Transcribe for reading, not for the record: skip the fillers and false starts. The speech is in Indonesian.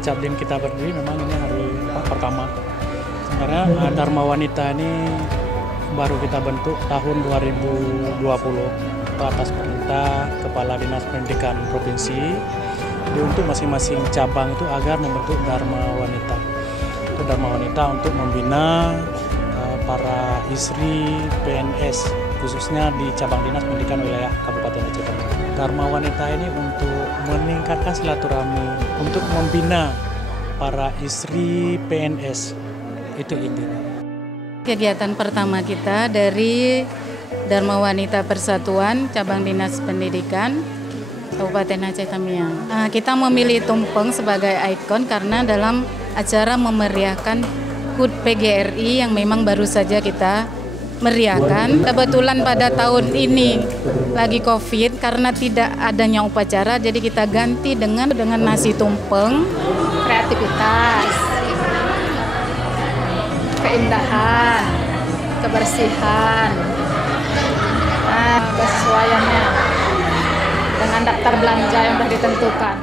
Capdim kita berdiri memang ini hari pertama. Sebenarnya Dharma Wanita ini baru kita bentuk tahun 2020 atas perintah Kepala Dinas Pendidikan Provinsi. Jadi untuk masing-masing cabang itu agar membentuk Dharma Wanita. Itu Dharma Wanita untuk membina para istri PNS khususnya di cabang Dinas Pendidikan wilayah Kabupaten Aceh Tamiang. Dharma Wanita ini untuk meningkatkan silaturahmi, untuk membina para istri PNS. Itu intinya. Kegiatan pertama kita dari Dharma Wanita Persatuan Cabang Dinas Pendidikan Kabupaten Aceh Tamiang. Kita memilih tumpeng sebagai ikon karena dalam acara memeriahkan HUT PGRI yang memang baru saja kita meriahkan. Kebetulan pada tahun ini lagi COVID karena tidak adanya upacara, jadi kita ganti dengan nasi tumpeng. Kreativitas, keindahan, kebersihan, kesesuaiannya dengan daftar belanja yang sudah ditentukan.